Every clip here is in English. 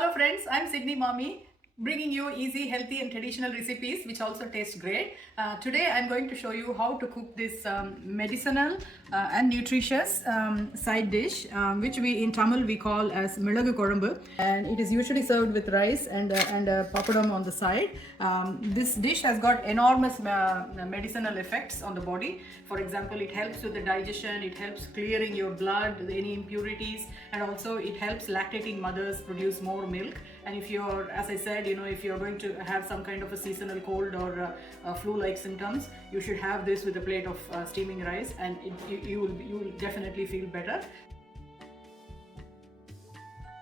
Hello friends, I'm Sydney Mommy, bringing you easy, healthy and traditional recipes which also taste great. Today I'm going to show you how to cook this medicinal and nutritious side dish which we in Tamil we call as Milagu Kuzhambu, and it is usually served with rice and papadam on the side. This dish has got enormous medicinal effects on the body. For example, it helps with the digestion, it helps clearing your blood, any impurities, and also it helps lactating mothers produce more milk. And if you're, as I said, if you're going to have some kind of a seasonal cold or flu-like symptoms, you should have this with a plate of steaming rice, and you will definitely feel better.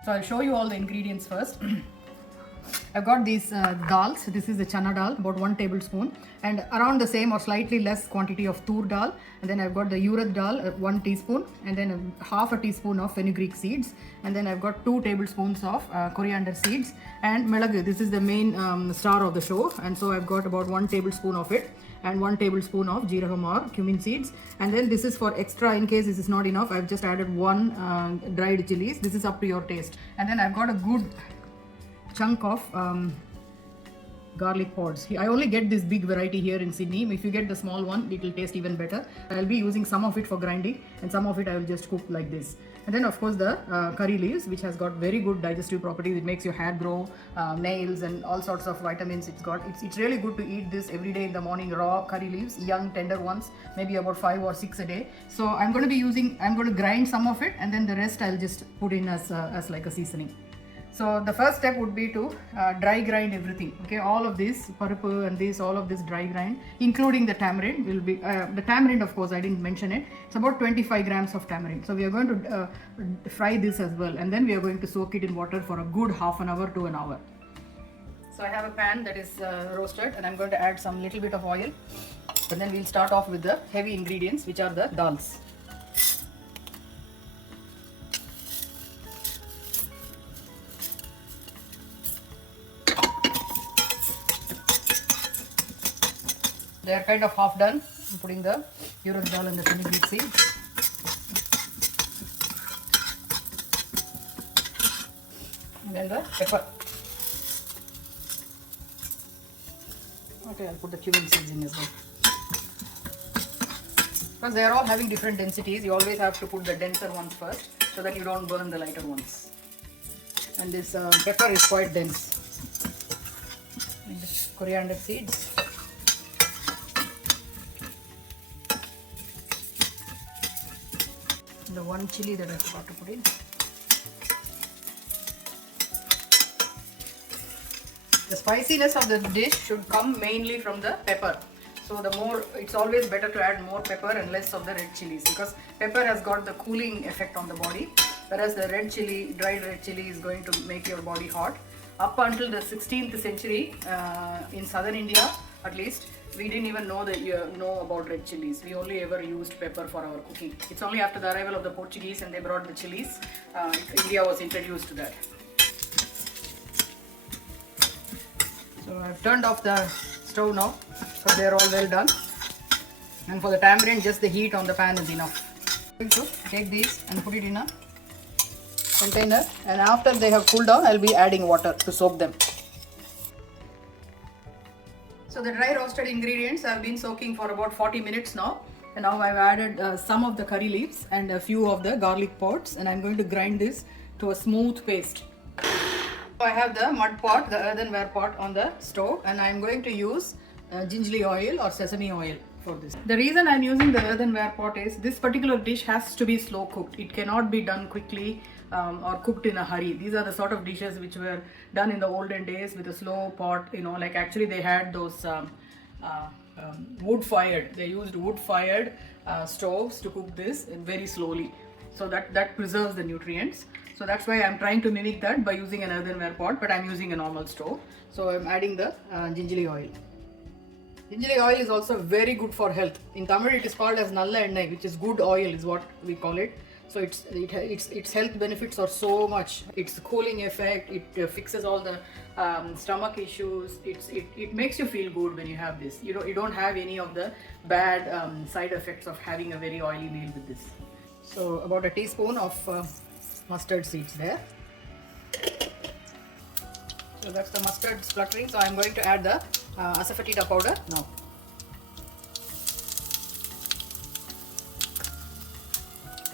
So I'll show you all the ingredients first. I've got these dals. This is the chana dal, about 1 tablespoon, and around the same or slightly less quantity of tur dal. And then I've got the urad dal, 1 teaspoon, and then half a teaspoon of fenugreek seeds. And then I've got 2 tablespoons of coriander seeds. And milagu, this is the main star of the show. And so I've got about 1 tablespoon of it, and 1 tablespoon of jeeragam or cumin seeds. And then this is for extra, in case this is not enough, I've just added 1 dried chilies. This is up to your taste. And then I've got a good chunk of garlic pods. I only get this big variety here in Sydney. If you get the small one, it will taste even better. I'll be using some of it for grinding, and some of it I will just cook like this. And then of course the curry leaves, which has got very good digestive properties. It makes your hair grow, nails, and all sorts of vitamins. It's really good to eat this every day in the morning. Raw curry leaves, young tender ones, maybe about 5 or 6 a day. So I'm going to grind some of it, and then the rest I'll just put in as like a seasoning. So the first step would be to dry grind everything. Okay, all of this parapu and all of this dry grind, including the tamarind will be the tamarind. Of course, I didn't mention it. It's about 25 grams of tamarind. So we are going to fry this as well, and then we are going to soak it in water for a good half an hour to an hour. So I have a pan that is roasted, and I'm going to add some little bit of oil, and then we'll start off with the heavy ingredients, which are the dals. They are kind of half done. I'm putting the urad dal and the fenugreek seeds. And then the pepper. Okay, I'll put the cumin seeds in as well. Because they are all having different densities, you always have to put the denser ones first so that you don't burn the lighter ones. And this pepper is quite dense. And the coriander seeds. The 1 chili that I forgot to put in. The spiciness of the dish should come mainly from the pepper. So it's always better to add more pepper and less of the red chilies, because pepper has got the cooling effect on the body, whereas the dried red chili is going to make your body hot. Up until the 16th century, in southern India at least, we didn't even know about red chilies. We only ever used pepper for our cooking. It's only after the arrival of the Portuguese and they brought the chilies, India was introduced to that. So I've turned off the stove now, so they're all well done. And for the tamarind, just the heat on the pan is enough. I'm going to take these and put it in a container, and after they have cooled down, I'll be adding water to soak them. So the dry roasted ingredients have been soaking for about 40 minutes now, and now I've added some of the curry leaves and a few of the garlic pods, and I'm going to grind this to a smooth paste. So I have the mud pot, the earthenware pot on the stove, and I'm going to use gingerly oil or sesame oil for this. The reason I'm using the earthenware pot is this particular dish has to be slow cooked. It cannot be done quickly or cooked in a hurry. These are the sort of dishes which were done in the olden days with a slow pot, like actually they had those wood fired. They used wood fired stoves to cook this very slowly. So that preserves the nutrients. So that's why I'm trying to mimic that by using an earthenware pot, but I'm using a normal stove. So I'm adding the gingerly oil. Gingerly oil is also very good for health. In Tamil it is called as nalla ennai, which is good oil is what we call it. So its health benefits are so much. Its cooling effect, it fixes all the stomach issues. It makes you feel good when you have this. You don't have any of the bad side effects of having a very oily meal with this. So about a teaspoon of mustard seeds there. So that's the mustard spluttering. So I'm going to add the asafoetida powder now.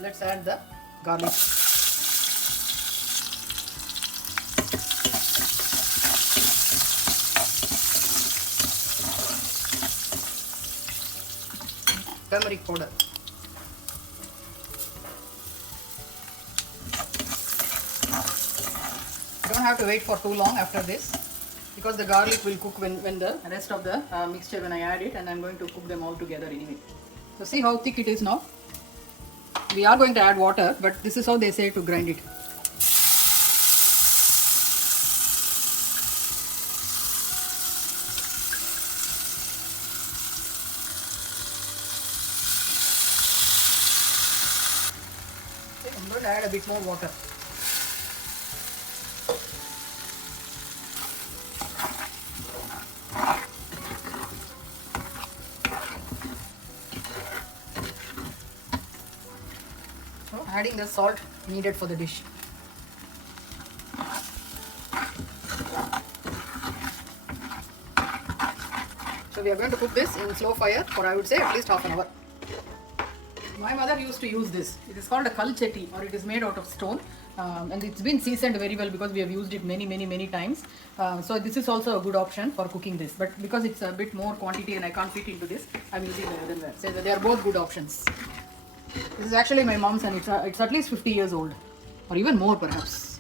Let's add the garlic. Turmeric powder. Don't have to wait for too long after this, because the garlic will cook when the rest of the mixture when I add it, and I'm going to cook them all together anyway. So see how thick it is now. We are going to add water, but this is how they say to grind it. Okay, I'm going to add a bit more water. Adding the salt needed for the dish. So we are going to cook this in slow fire for, I would say, at least half an hour. My mother used to use this. It is called a kalchetti, or it is made out of stone, and it's been seasoned very well because we have used it many times. So this is also a good option for cooking this, but because it's a bit more quantity and I can't fit into this, I'm using the earthenware. So they are both good options. This is actually my mom's, and it's at least 50 years old, or even more perhaps.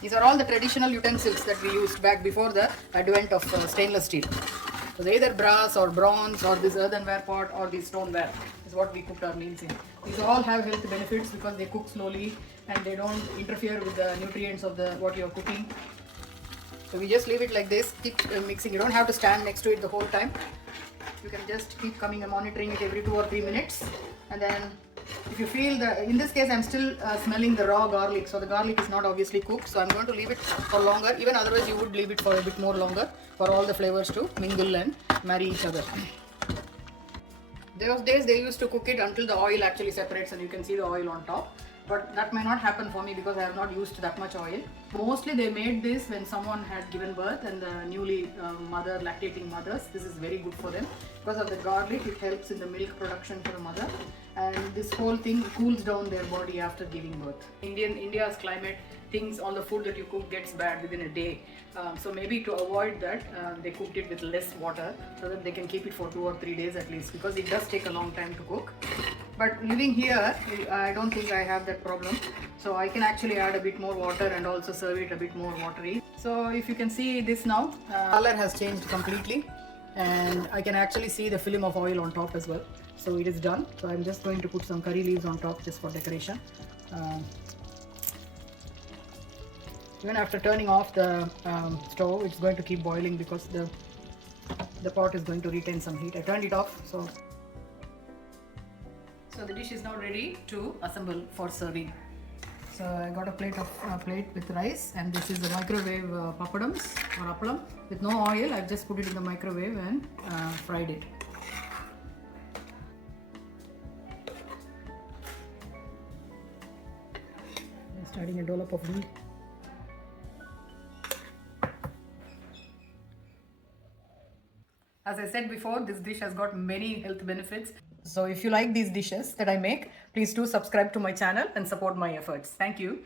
These are all the traditional utensils that we used back before the advent of stainless steel. So either brass or bronze or this earthenware pot or this stoneware is what we cooked our meals in. These all have health benefits because they cook slowly and they don't interfere with the nutrients of what you're cooking. So we just leave it like this, keep mixing. You don't have to stand next to it the whole time. You can just keep coming and monitoring it every 2 or 3 minutes. And then if you feel in this case I'm still smelling the raw garlic, so the garlic is not obviously cooked, so I'm going to leave it for longer. Even otherwise you would leave it for a bit more longer for all the flavors to mingle and marry each other. Those days they used to cook it until the oil actually separates and you can see the oil on top. But that may not happen for me because I have not used that much oil. Mostly they made this when someone had given birth, and the newly lactating mothers, this is very good for them. Because of the garlic, it helps in the milk production for the mother, and this whole thing cools down their body after giving birth. India's climate, all the food that you cook gets bad within a day. So maybe to avoid that, they cooked it with less water so that they can keep it for 2 or 3 days at least, because it does take a long time to cook. But living here, I don't think I have that problem. So I can actually add a bit more water and also serve it a bit more watery. So if you can see this now, color has changed completely, and I can actually see the film of oil on top as well. So it is done. So I'm just going to put some curry leaves on top just for decoration. Even after turning off the stove, it's going to keep boiling because the pot is going to retain some heat. I turned it off. So the dish is now ready to assemble for serving. So I got a plate with rice, and this is the microwave papadums or appalam with no oil. I've just put it in the microwave and fried it. Just adding a dollop of ghee. As I said before, this dish has got many health benefits. So if you like these dishes that I make, please do subscribe to my channel and support my efforts. Thank you.